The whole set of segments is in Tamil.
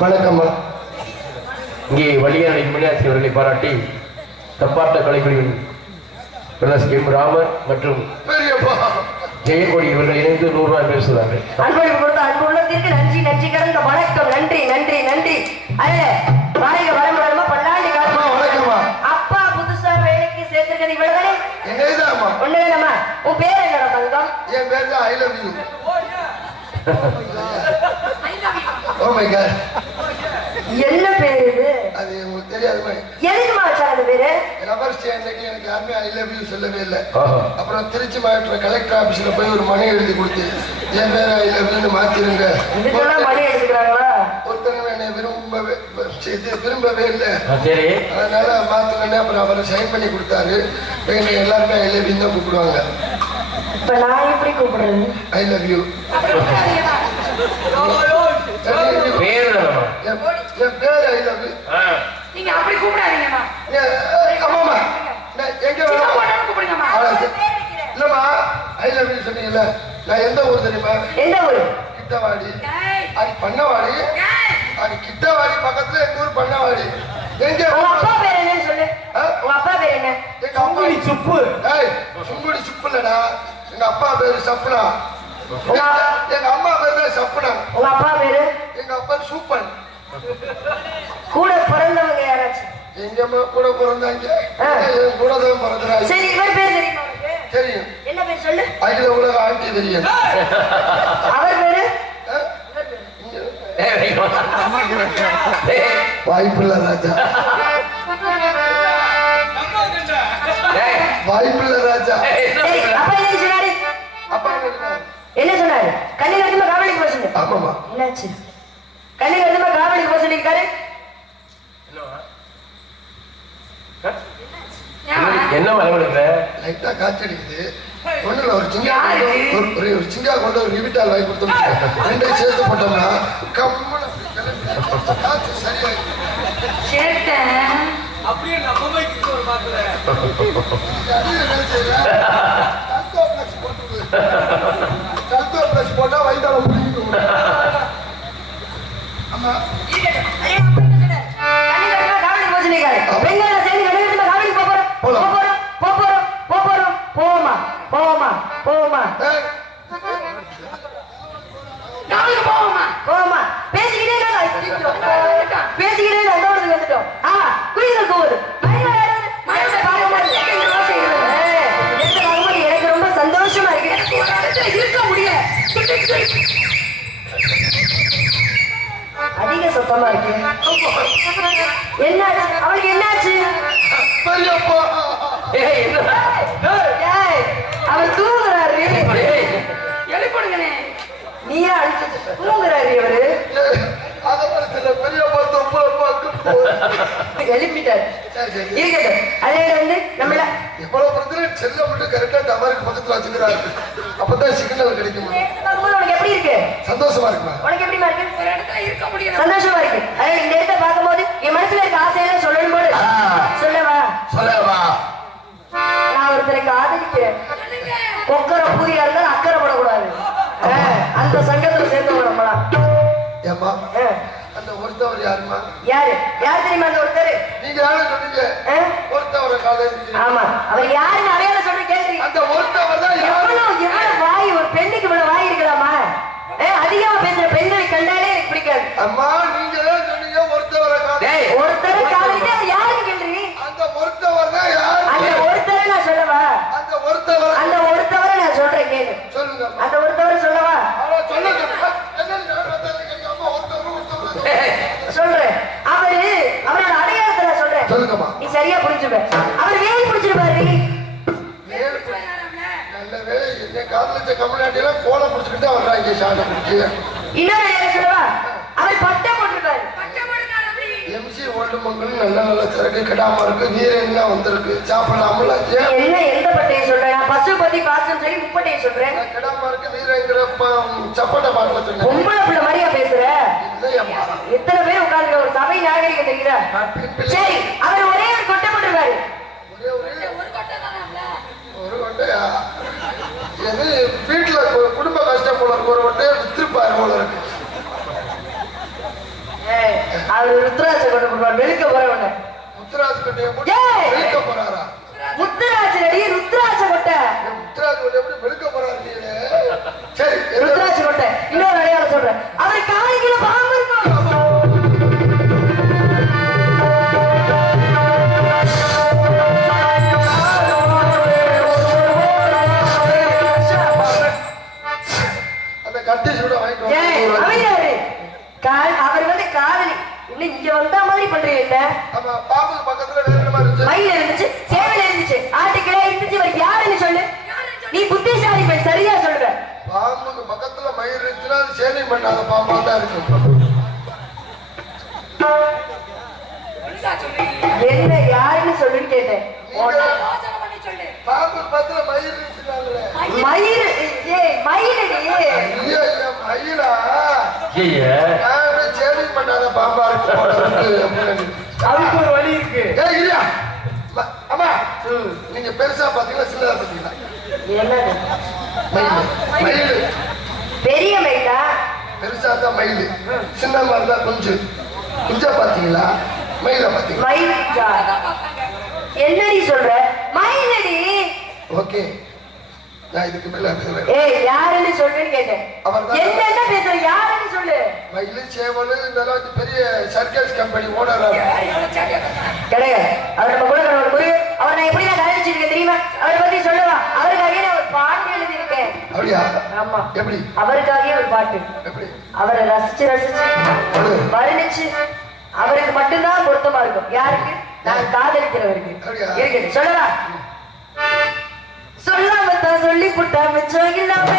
வணக்கம்மா இங்கே வழியானை மீனாட்சி அவர்களை பாராட்டி தப்பாட்ட கலைக்குழுவின் பிரதர்ஸ் எம். ராமர் மற்றும் பெரியப்பா. ஜெயக்கொடி இவர்கள் இணைந்து நூறு ரூபாய் பேசுகிறார்கள் அன்பளிப்பு கொடுத்த அன்பு உள்ளத்திற்கு நன்றி நன்றி கடந்த வணக்கம். நன்றி நன்றி நன்றி. அல்ல வாழ்க வளமுடமா பல்லாண்டு அம்மா காலம் வணக்கம்மா அப்பா புதுசா வேலைக்கு சேர்த்திருக்கிறது இவ்வளவுதானே என்னதாம்மா ஒண்ணுதானம்மா உன் பேர் என்னடா தங்கம்? என் பேர் தான் I love you oh my God என்ன பேர் இது? அது உங்களுக்கு தெரியாதுமா எதுக்குமா வச்சாங்க அந்த பேரு? லவர்ஸ் டே அன்னைக்கு எனக்கு யாருமே ஐ லவ் யூ சொல்லவே இல்லை. அப்புறம் திருச்சி மாவட்ட கலெக்டர் ஆபீஸ்ல போய் ஒரு மனு எழுதி கொடுத்து என் பேர் ஐ லவ் யூன்னு மாத்திருங்க. மணி ஒருத்தங்க என்னை விரும்பவே இது விரும்பவே இல்லை. அதனால மாத்தினே அப்புறம் அவர் சைன் பண்ணி கொடுத்தாரு. என்னை எல்லாருமே ஐ லவ் யூ தான் கூப்பிடுவாங்க. இப்ப நான் எப்படி கூப்பிடுறது? ஐ லவ் யூ பேர் என் பேர் ஐ லவ் யூ ஆ, நீங்க அப்படி கூப்பிடாதீங்கம்மா அம்மாமா நான் எங்க கூப்பிடுங்கம்மா. இல்லம்மா சொன்னீங்கல்ல. எந்த ஊர் தெரியுமா? எந்த ஊரு? கிட்டவாடி. ஏய், அது பண்ணவாடி. அது கிட்டவாடி பக்கத்துல எங்க ஊர் பண்ணவாடி. எங்க? அப்பா பேர் என்னன்னு சொல்லு? உங்க அப்பா பேர் என்ன? அப்பா சுப்பு. ஏய் சுங்குடி சுப்புலடா எங்க அப்பா பேரு சப்புனா எங்க- அம்மா பேரு சப்புனா. உங்க அப்பா பேரு? எங்க அப்பா சூப்பன். கூட பிறந்தவங்க யாராச்சும் எங்க அம்மா கூட பிறந்தாங்க. கூட தான் பிறந்தாங்க சரி இவர் பேர் தெரியுமா தெரியும். என்ன பேர் சொல்லு? அகில உலக ஆண்டி தெரியும். அவர் பேரு? வாய்ப்பில்ல ராஜா. ஏய், வாய்ப்பில்ல ராஜா? அப்பா என்ன சொன்னாரு அப்பா என்ன சொன்னாரு? என்ன சொன்னாரு? கண்ணு கருத்துமா காவலிக்கு போக சொல்லு. ஆமாமா என்னாச்சு? கண்ணு கருத்துமா காவலிக்கு போக சொல்லியிருக்காரு என்ன- மலைவெடுக்கிற லைட்டா ஒண்ணுல ஒரு சிங்கா கொண்டு ஒரு- ஒரு ஒரு சிங்கா கொண்டு ஒரு ரிவிட்டால் வாங்கி கொடுத்தோம் ரெண்டையும் சேர்த்து போட்டோம்னா சத்தமா இருக்கு. என்னாச்சு? அவளுக்கு என்னாச்சு? பெரியப்பா ஏய், என்ன? ஏய், அவர் தூங்குறாரு. நீயே அழிச்சு தூங்குறாரு பார்க்க எழுப்பிட்டாரு. சரி சரி இருக்கட்டும். அதே வந்து நம்மள எவ்வளவு பிரச்சனை செல்ல மட்டும் கரெக்டா டவருக்கு பக்கத்துல வச்சுக்கிறாரு. அப்பதான் சிக்னல் கிடைக்கும்? உனக்கு எப்படி இருக்கு? சந்தோஷமா இருக்குமா? உனக்கு எப்படிமா இருக்கு ஒரு இடத்துல இருக்க முடியல சந்தோஷமா இருக்கு. இந்த இடத்த பார்க்கும்போது என் மனசுல இருக்க ஆசையெல்லாம் சொல்லணும் போது. சொல்லவா? சொல்லவா? நான் ஒருத்தரை காதலிக்கிறேன். கொக்கர பூரியா இருந்தாலும் அக்கறை படக்கூடாது. அந்த சங்கத்துல சேர்ந்து நம்மளாம் ஏம்மா? ஆ, அந்த ஒருத்தவர் யாருமா யாரு? யார் தெரியுமா அந்த ஒருத்தர்? நீங்க யாரும் சொன்னீங்க? ஒருத்தவரை காதலிக்கிறீங்க ஆமா. அவர் யாருன்னு அடையாளம் சொல்ற கேள்வி அந்த ஒருத்தவர் தான் யாரு எவ்வளவு எவ்வளவு வாய் ஒரு பெண்ணுக்கு இவ்வளவு வாய் இருக்கலாமா ஏ, அதிகமா பேசுற பெண்களை கண்டாலே எனக்கு பிடிக்காது அம்மா நீங்க தான் சொன்னீங்க ஒருத்தவரை டேய், ஒருத்தரை அவர் யாருன்னு கேள்வி? அந்த ஒருத்தவர் தான் யாரு? அந்த ஒருத்தரை நான் சொல்லவா? அந்த ஒருத்தவர். அந்த ஒருத்தவரை நான் சொல்றேன் கேளு. சொல்லுங்க. அந்த ஒருத்தவரை சொல்லவா? சொல்லுங்க சொல்றேன். அவரு அவரோட அடையாளத்தை நான் சொல்றேன். சொல்லுங்கம்மா நீ சரியா புரிஞ்சுப்ப அவர் வேலை பிடிச்சிருப்பாரு நல்ல வேலை என்ன காதலிச்ச கம்யூனிட்டியெல்லாம் கோலை பிடிச்சிக்கிட்டு வர்றாங்க சாட்டை பிடிச்சி இன்னொரு அடையாளம் சொல்லவா அவர் பட்டம் போட்டிருப்பாரு மங்கல் நல்ல நல்ல சரக்கு கிடாம இருக்கு நீரெல்லாம் வந்திருக்கு? சாப்பிடலாமல ஏன்? என்ன எந்த பட்டையை சொல்றேன்? பசு பத்தி பாசம் சொல்லி முப்பட்டையை சொல்றேன். கிடாம இருக்கு நீரங்கிற சப்பாட்டை பாட்டில் சொன்னேன் பொம்பளை பிள்ளை மாதிரியா பேசுற? எத்தனை பேர் உட்கார்ந்து ஒரு சபை நாகரிகம் பிள்ளை. சரி அவர் ஒரே ஒரு கொட்டை போட்டிருக்காரு. ஒரே ஒரே ஒரு கொட்டை தானே ஒரு கொண்டையா எது? வீட்டுல குடும்ப கஷ்டம் போல ஒரு கொண்டையை வித்திருப்பாரு போல இருக்கு. அவர் ருத்ராட்ச கொட்டை போடுவார் வெளுக்க போறவன முத்துராஜ் ஏய்! வெளுக்க போறாரா? முத்துராட்சடி ருத்ராட்ச கொட்டை ஏன் முத்துராஜ் கொண்டை எப்படி வெளுக்க போறாரு சரி ருத்ராட்ச கொட்டை இன்னொரு அடையாளம் சொல்றேன். அவர் காணிக்கல பாம்பு இருக்கும் பண்ணாத பாம்பா தான் இருக்கும் என்ன யாருன்னு கேட்டேன். சொல்லு? ஏய் மயிலா? நான் சேவிங் பண்ணாத பாம்பா இருக்கு. அதுக்கு ஒரு வழி இருக்கு. ஏய் இல்லையா? ம- அம்மா நீங்க பெருசா பாத்தீங்களா சின்னதா பாத்தீங்களா? பெரிய மயிலா? பெருசா தான் மயில். சின்ன மாதிரி தான் குஞ்சு. குஞ்சா பாத்தீங்களா மயில பாத்தீங்களா என்னடி சொல்ற? மயிலடி. ஓகே. நான் இதுக்கு மேல பேசுறேன். ஏய் யாருன்னு சொல்லுன்னு கேட்டேன். என்னென்ன பேசுற? யாருன்னு சொல்லு. மயில் சேவல் இதெல்லாம் வந்து பெரிய சர்க்கஸ் கம்பெனி ஓனர்? கிடையாது. அவர் நம்ம கூட ஒரு அவர் நான் எப்படி நான் கலாய்ச்சிருக்கேன் தெரியுமா? அவரை பத்தி சொல்லுவா. அவருக்காகவே நான் ஒரு பாட்டு எழுதியிருக்கேன். அப்படியா? ஆமா. எப்படி? அவருக்காகவே ஒரு பாட்டு. எப்படி? அவரை ரசிச்சு ரசிச்சு. வர்ணிச்சு. அவருக்கு மட்டும்தான் பொருத்தமா இருக்கும். யாருக்கு? நான் காதலிக்கிறவருக்கு. அப்படியா? இருக்குது சொல்லவா? சொல்லாம தான் சொல்லி புட்டா மிச்சம் இல்லாம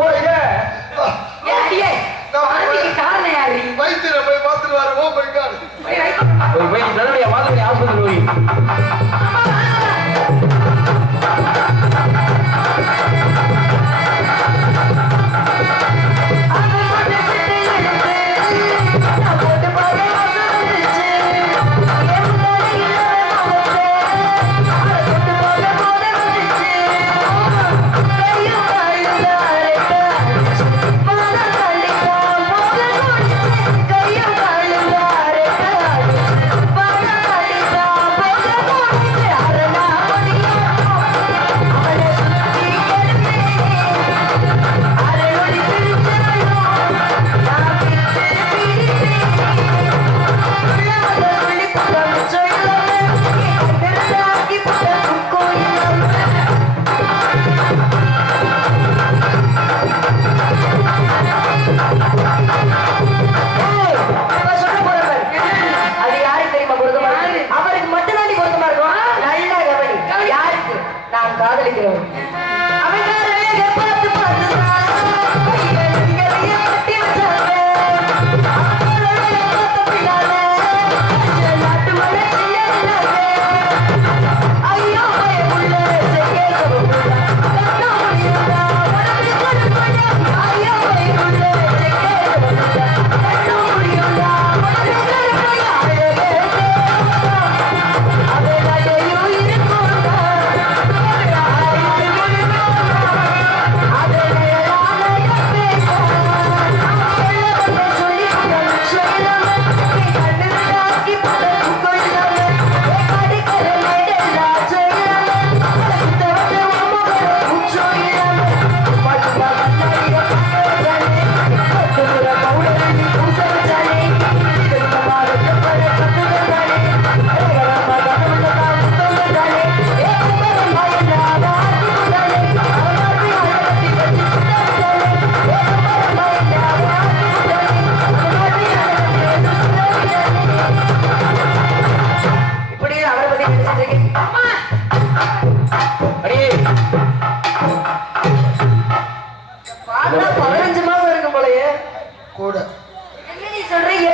வாந்தி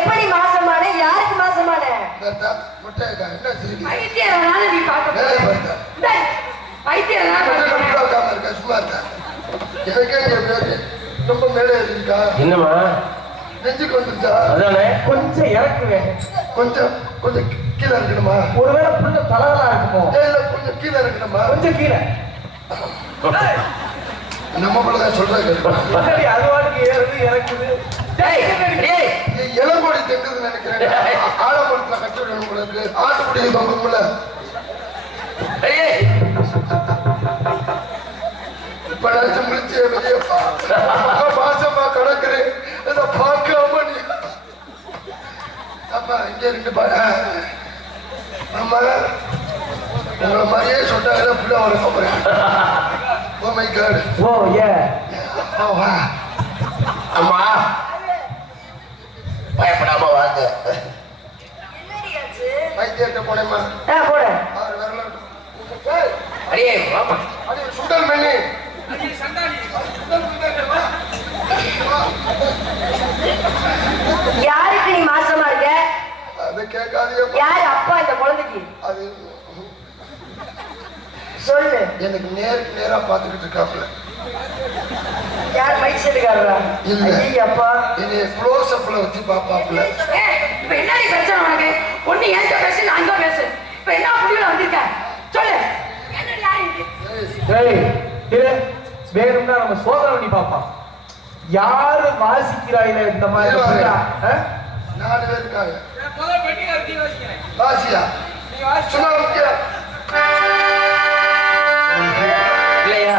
எப்படி மாசமான? யாருக்கு மாசமான? வைத்தியரனால நீ பார்க்க வைத்தியரனால ரொம்ப மேலே இருக்கா என்னம்மா? நெஞ்சுக்கு வந்துருச்சா? அதானே? கொஞ்சம் இறக்குவேன் கொஞ்சம் கொஞ்சம் கீழே இருக்கணுமா ஒருவேளை புள்ள தலகலா இருக்குமோ? இல்ல கொஞ்சம் கீழே இருக்கணுமா கொஞ்சம் கீழே. நம்ம பிள்ளைதான் சொல்றாங்க. சரி, அது வாட்டுக்கு ஏறுது இறக்குது. டேய், டேய். இளங்கோடி தெங்குதுன்னு நினைக்கிறேன். ஆலமரத்துல கட்டி விடணும் உங்களுக்கு ஆட்டுக்குடியை தொங்கும்ல. இப்ப நினைச்சு முடிச்சு மாசமா கிடக்குறேன் இதை பார்க்காம நீ. ஆமா இங்க ரெண்டு பா. ஆமா உங்களை மாதிரியே சொன்னாங்க பிள்ளை வளர்க்க போறேன். ஓ மை காட் ஓ ஏ வா அம்மா பயப்படாம வாங்க போனேம்மா. ஆ போட. ஆறு விரல அடியே வாமா அது சுண்டல் மணி யாருக்கு நீ மாசமா இருக்க? அது கேட்காதீங்க. யாரு அப்பா இந்த குழந்தைக்கு? அது சொல்லு. எனக்கு நேருக்கு நேரா பார்த்துக்கிட்டு இருக்காப்புல. யார் மைசூருக்காரரா இல்ல. அப்பா என்னைய க்ளோஸ் அப்ல வச்சு பாப்பாப்புல ஏய், இப்ப என்னடி பிரச்சனை உனக்கு? ஒண்ணு என்கிட்ட பேசு, நான் அங்க பேசு. இப்ப என்ன முடிவுல வந்திருக்க? சொல்லு. வேணும்னா நம்ம சோதனை பண்ணி பார்ப்போம். யாரு வாசிக்கிறாயில இந்த மாதிரி? நாலு பேர் இருக்காங்க. வாசியா? சும்மா இல்லையா?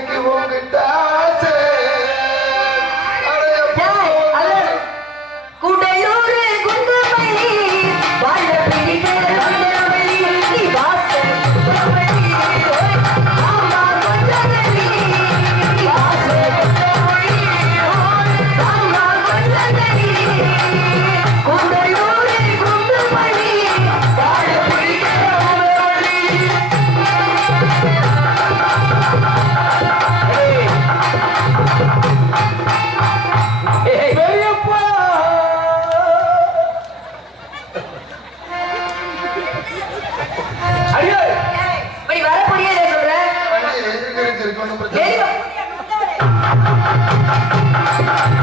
que vou gritar. இருக்கு இருக்கு இருக்கு ஒன்றும் பிரச்சனை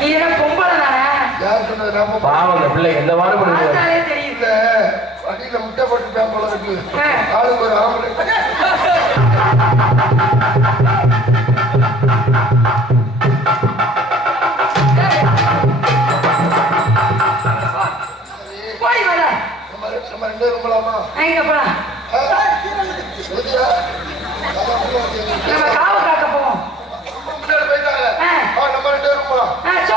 நீ என்ன பொம்பளை தானே யார் சொன்னது? நம்ம பாவம் இந்த பிள்ளை எந்த வாரம் பண்ணுது பார்த்தாலே தெரியுது. இல்ல வண்டியில முட்டை போட்டுட்டான் போல இருக்கு. ஆளுக்கு ஒரு ஆம்பளை. போய் வர. நம்ம நம்ம ரெண்டு பேரும் போலாமா? எங்க போலாம்? ஆ? அதான் நம்ம 거야. 아, 줘!